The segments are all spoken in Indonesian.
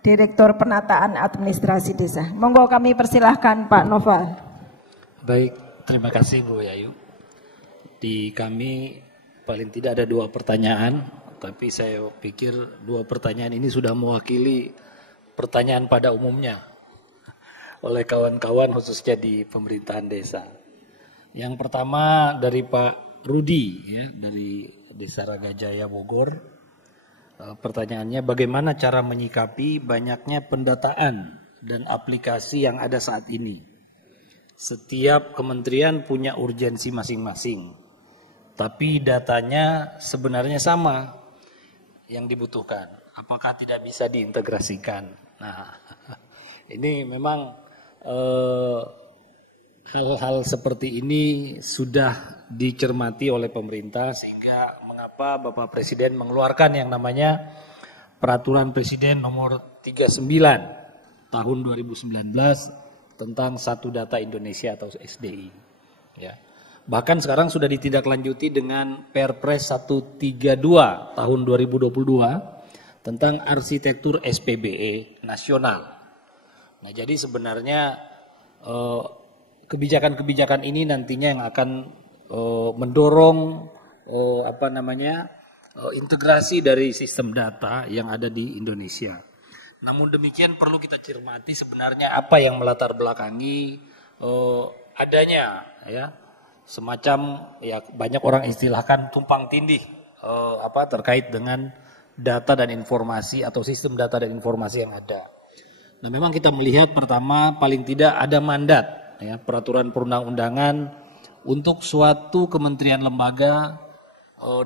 Direktur Penataan Administrasi Desa. Monggo kami persilahkan Pak Noval. Baik, terima kasih Bu Yayu. Di kami paling tidak ada 2 pertanyaan, tapi saya pikir 2 pertanyaan ini sudah mewakili pertanyaan pada umumnya oleh kawan-kawan khususnya di pemerintahan desa. Yang pertama dari Pak Rudi ya, dari Desa Ragajaya Bogor. Pertanyaannya, bagaimana cara menyikapi banyaknya pendataan dan aplikasi yang ada saat ini? Setiap kementerian punya urgensi masing-masing, tapi datanya sebenarnya sama yang dibutuhkan. Apakah tidak bisa diintegrasikan? Nah, ini memang hal-hal seperti ini sudah dicermati oleh pemerintah, sehingga mengapa Bapak Presiden mengeluarkan yang namanya Peraturan Presiden nomor 39 tahun 2019 tentang Satu Data Indonesia atau SDI. Ya. Bahkan sekarang sudah ditindaklanjuti dengan Perpres 132 tahun 2022 tentang arsitektur SPBE nasional. Nah, jadi sebenarnya kebijakan-kebijakan ini nantinya yang akan mendorong integrasi dari sistem data yang ada di Indonesia. Namun demikian perlu kita cermati sebenarnya apa yang melatar belakangi adanya ya semacam ya banyak orang istilahkan tumpang tindih terkait dengan data dan informasi atau sistem data dan informasi yang ada. Nah, memang kita melihat pertama paling tidak ada mandat ya peraturan perundang-undangan untuk suatu kementerian lembaga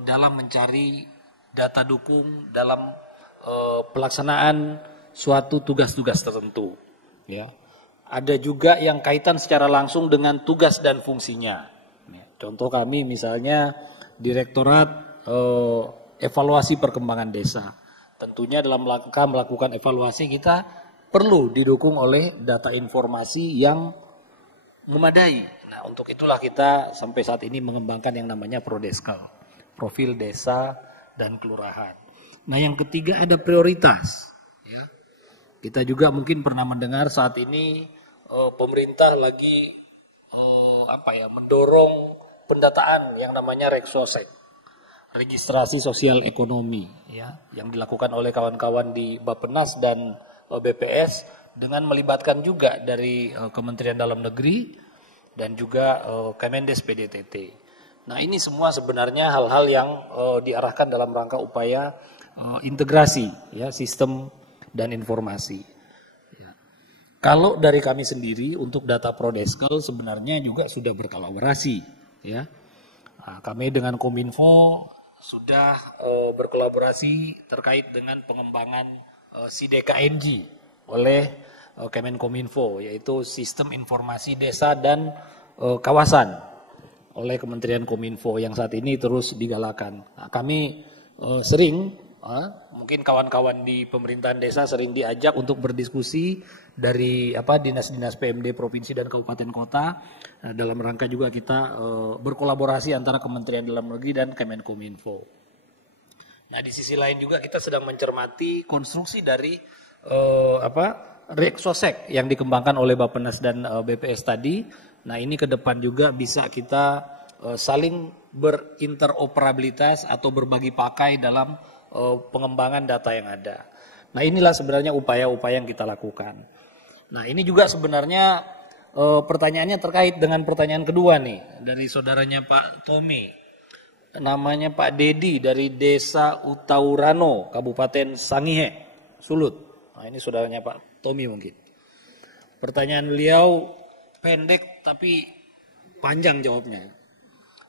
dalam mencari data dukung dalam pelaksanaan suatu tugas-tugas tertentu. Ya. Ada juga yang kaitan secara langsung dengan tugas dan fungsinya. Ya. Contoh kami misalnya Direktorat Evaluasi Perkembangan Desa. Tentunya dalam rangka melakukan evaluasi kita perlu didukung oleh data informasi yang memadai. Nah, untuk itulah kita sampai saat ini mengembangkan yang namanya Prodeskal. Profil desa dan kelurahan. Nah, yang ketiga ada prioritas. Ya. Kita juga mungkin pernah mendengar saat ini pemerintah lagi mendorong pendataan yang namanya Reksosek, registrasi sosial ekonomi, ya, yang dilakukan oleh kawan-kawan di Bappenas dan BPS dengan melibatkan juga dari Kementerian Dalam Negeri dan juga Kemendes PDTT. Nah, ini semua sebenarnya hal-hal yang diarahkan dalam rangka upaya integrasi ya sistem dan informasi. Ya. Kalau dari kami sendiri untuk data Prodeskal sebenarnya juga sudah berkolaborasi ya. Nah, kami dengan Kominfo sudah berkolaborasi terkait dengan pengembangan SIDKNG oleh Kemenkominfo, yaitu Sistem Informasi Desa dan Kawasan oleh Kementerian Kominfo yang saat ini terus digalakan. Nah, kami sering, mungkin kawan-kawan di pemerintahan desa sering diajak untuk berdiskusi dari dinas-dinas PMD provinsi dan kabupaten kota. Nah, dalam rangka juga kita berkolaborasi antara Kementerian Dalam Negeri dan Kemenkominfo. Nah, di sisi lain juga kita sedang mencermati konstruksi dari Reksosek yang dikembangkan oleh Bappenas dan BPS tadi. Nah, ini ke depan juga bisa kita saling berinteroperabilitas atau berbagi pakai dalam pengembangan data yang ada. Nah, inilah sebenarnya upaya-upaya yang kita lakukan. Nah, ini juga sebenarnya pertanyaannya terkait dengan pertanyaan kedua nih dari saudaranya Pak Tommy. Namanya Pak Dedi dari Desa Utaurano, Kabupaten Sangihe, Sulut. Nah, ini saudaranya Pak Tommy mungkin. Pertanyaan beliau pendek tapi panjang jawabnya.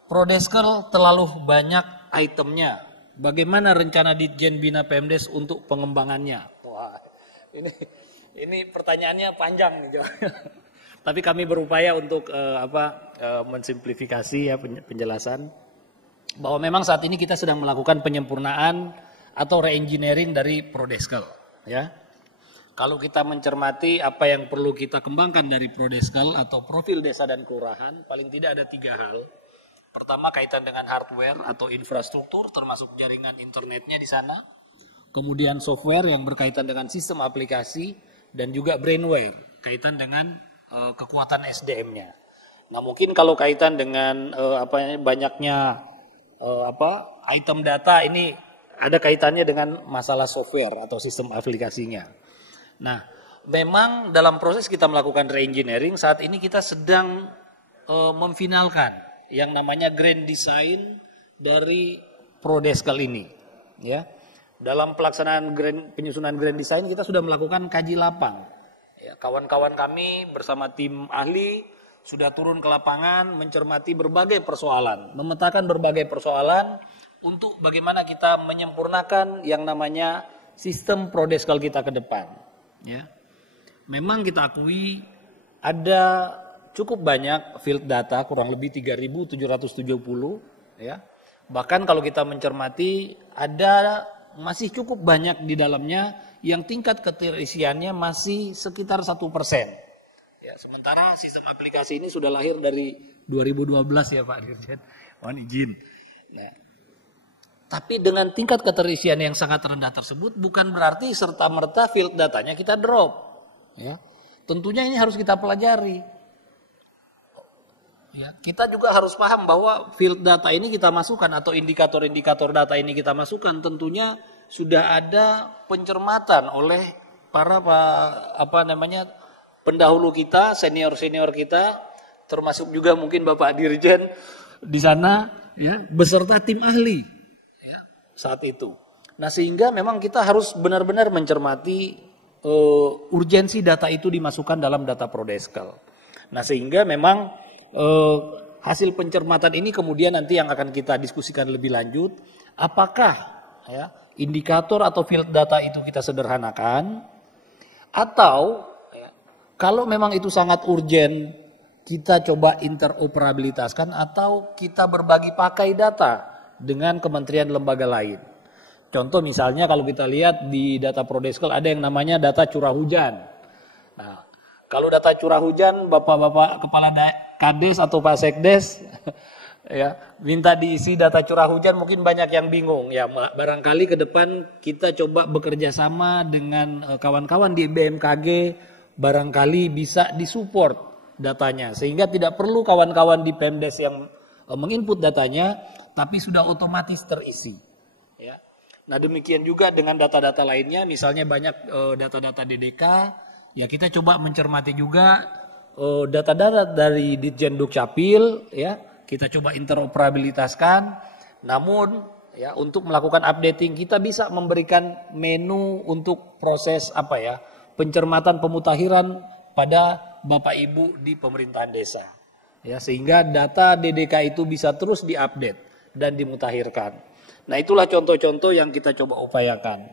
Prodeskal terlalu banyak itemnya. Bagaimana rencana Ditjen Bina Pemdes untuk pengembangannya? Wah, ini pertanyaannya panjang nih jawabnya. Tapi kami berupaya untuk mensimplifikasi ya penjelasan bahwa memang saat ini kita sedang melakukan penyempurnaan atau reengineering dari Prodeskal, ya. Kalau kita mencermati apa yang perlu kita kembangkan dari Prodeskal atau profil desa dan kelurahan, paling tidak ada 3 hal. Pertama, kaitan dengan hardware atau infrastruktur termasuk jaringan internetnya di sana. kemudian software yang berkaitan dengan sistem aplikasi, dan juga brainware kaitan dengan kekuatan SDM-nya. Nah, mungkin kalau kaitan dengan banyaknya item data ini ada kaitannya dengan masalah software atau sistem aplikasinya. Nah, memang dalam proses kita melakukan re-engineering saat ini kita sedang memfinalkan yang namanya grand design dari Prodeskel ini, ya. Dalam pelaksanaan penyusunan grand design kita sudah melakukan kaji lapang. Ya, kawan-kawan kami bersama tim ahli sudah turun ke lapangan mencermati berbagai persoalan, memetakan berbagai persoalan untuk bagaimana kita menyempurnakan yang namanya sistem Prodeskel kita ke depan. Ya. Memang kita akui ada cukup banyak field data, kurang lebih 3.770, ya. Bahkan kalau kita mencermati ada masih cukup banyak di dalamnya yang tingkat keterisiannya masih sekitar 1%. Ya, sementara sistem aplikasi ini sudah lahir dari 2012 ya Pak Dirjen. Mohon izin. Nah, tapi dengan tingkat keterisian yang sangat rendah tersebut bukan berarti serta-merta field datanya kita drop. Ya, tentunya ini harus kita pelajari. Ya, kita juga harus paham bahwa field data ini kita masukkan atau indikator-indikator data ini kita masukkan tentunya sudah ada pencermatan oleh para pendahulu kita, senior-senior kita, termasuk juga mungkin Bapak Dirjen di sana, ya, beserta tim ahli, ya, saat itu. Nah, sehingga memang kita harus benar-benar mencermati urgensi data itu dimasukkan dalam data Prodeskel. Nah, sehingga memang hasil pencermatan ini kemudian nanti yang akan kita diskusikan lebih lanjut, apakah ya indikator atau field data itu kita sederhanakan, atau ya, kalau memang itu sangat urgent kita coba interoperabilitaskan atau kita berbagi pakai data dengan kementerian lembaga lain. Contoh misalnya kalau kita lihat di data Prodeskel ada yang namanya data curah hujan. Nah, kalau data curah hujan Bapak-bapak kepala Kades atau Pak Sekdes ya minta diisi data curah hujan, mungkin banyak yang bingung ya. Barangkali ke depan kita coba bekerja sama dengan kawan-kawan di BMKG, barangkali bisa disupport datanya sehingga tidak perlu kawan-kawan di Pemdes yang menginput datanya, tapi sudah otomatis terisi. Ya. Nah, demikian juga dengan data-data lainnya, misalnya banyak data-data DDK, ya kita coba mencermati juga data-data dari Ditjen Dukcapil, ya kita coba interoperabilitaskan. Namun ya untuk melakukan updating kita bisa memberikan menu untuk proses pencermatan pemutakhiran pada Bapak Ibu di pemerintahan desa, ya sehingga data DDK itu bisa terus diupdate dan dimutakhirkan. Nah, itulah contoh-contoh yang kita coba upayakan.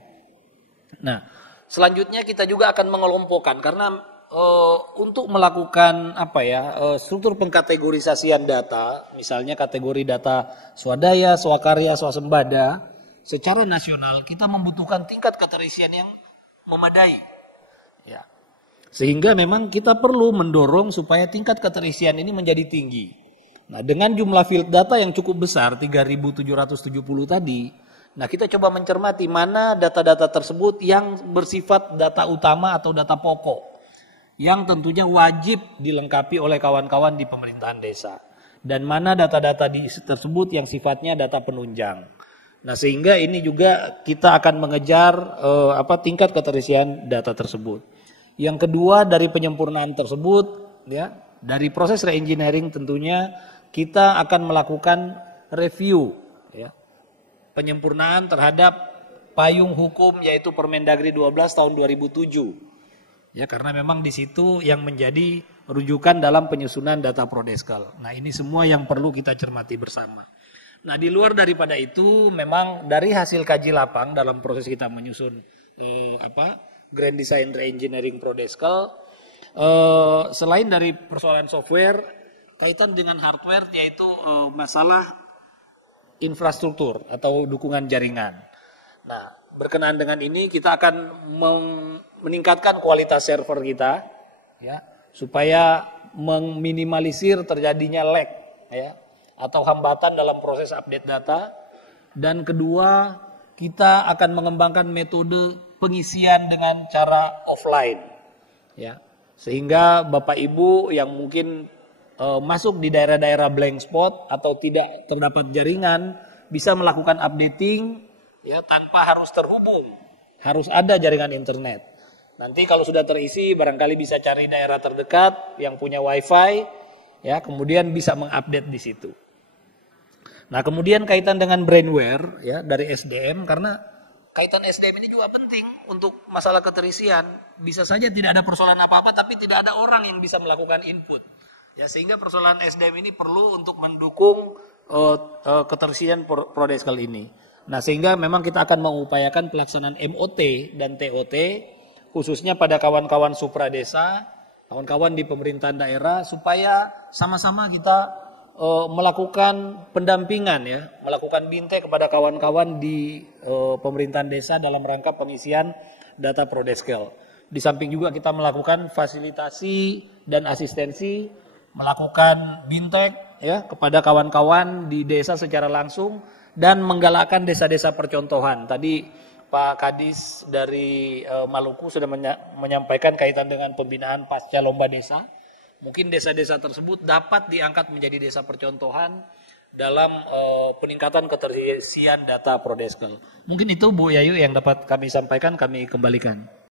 Nah, selanjutnya kita juga akan mengelompokkan karena untuk melakukan struktur pengkategorisasian data, misalnya kategori data swadaya, swakarya, swasembada, secara nasional kita membutuhkan tingkat keterisian yang memadai. Ya. Sehingga memang kita perlu mendorong supaya tingkat keterisian ini menjadi tinggi. Nah, dengan jumlah field data yang cukup besar 3.770 tadi, nah kita coba mencermati mana data-data tersebut yang bersifat data utama atau data pokok, yang tentunya wajib dilengkapi oleh kawan-kawan di pemerintahan desa. Dan mana data-data tersebut yang sifatnya data penunjang. Nah, sehingga ini juga kita akan mengejar tingkat keterisian data tersebut. Yang kedua, dari penyempurnaan tersebut, ya, dari proses re-engineering tentunya kita akan melakukan review, ya, penyempurnaan terhadap payung hukum yaitu Permendagri 12 tahun 2007. Ya, karena memang di situ yang menjadi rujukan dalam penyusunan data Prodeskel. Nah, ini semua yang perlu kita cermati bersama. Nah, di luar daripada itu, memang dari hasil kaji lapang dalam proses kita menyusun Grand Design Re-engineering Prodeskel, selain dari persoalan software, kaitan dengan hardware yaitu masalah infrastruktur atau dukungan jaringan. Nah, berkenaan dengan ini kita akan meningkatkan kualitas server kita, ya, supaya meminimalisir terjadinya lag, ya, atau hambatan dalam proses update data. Dan kedua, kita akan mengembangkan metode pengisian dengan cara offline, ya. Sehingga Bapak Ibu yang mungkin masuk di daerah-daerah blank spot atau tidak terdapat jaringan bisa melakukan updating, ya, tanpa harus terhubung, harus ada jaringan internet. Nanti kalau sudah terisi barangkali bisa cari daerah terdekat yang punya wifi, ya, kemudian bisa mengupdate di situ. Nah, kemudian kaitan dengan brainware, ya, dari SDM, karena kaitan SDM ini juga penting untuk masalah keterisian. Bisa saja tidak ada persoalan apa-apa, tapi tidak ada orang yang bisa melakukan input. Ya, sehingga persoalan SDM ini perlu untuk mendukung keterisian Prodeskel ini. Nah, sehingga memang kita akan mengupayakan pelaksanaan MOT dan TOT, khususnya pada kawan-kawan supradesa, kawan-kawan di pemerintahan daerah, supaya sama-sama kita melakukan pendampingan, ya, melakukan binte kepada kawan-kawan di pemerintahan desa dalam rangka pengisian data Prodeskel. Di samping juga kita melakukan fasilitasi dan asistensi, melakukan bintek, ya, kepada kawan-kawan di desa secara langsung dan menggalakkan desa-desa percontohan. Tadi Pak Kadis dari Maluku sudah menyampaikan kaitan dengan pembinaan pasca lomba desa. Mungkin desa-desa tersebut dapat diangkat menjadi desa percontohan dalam peningkatan keterisian data Prodeskel. Mungkin itu Bu Yayu yang dapat kami sampaikan, kami kembalikan.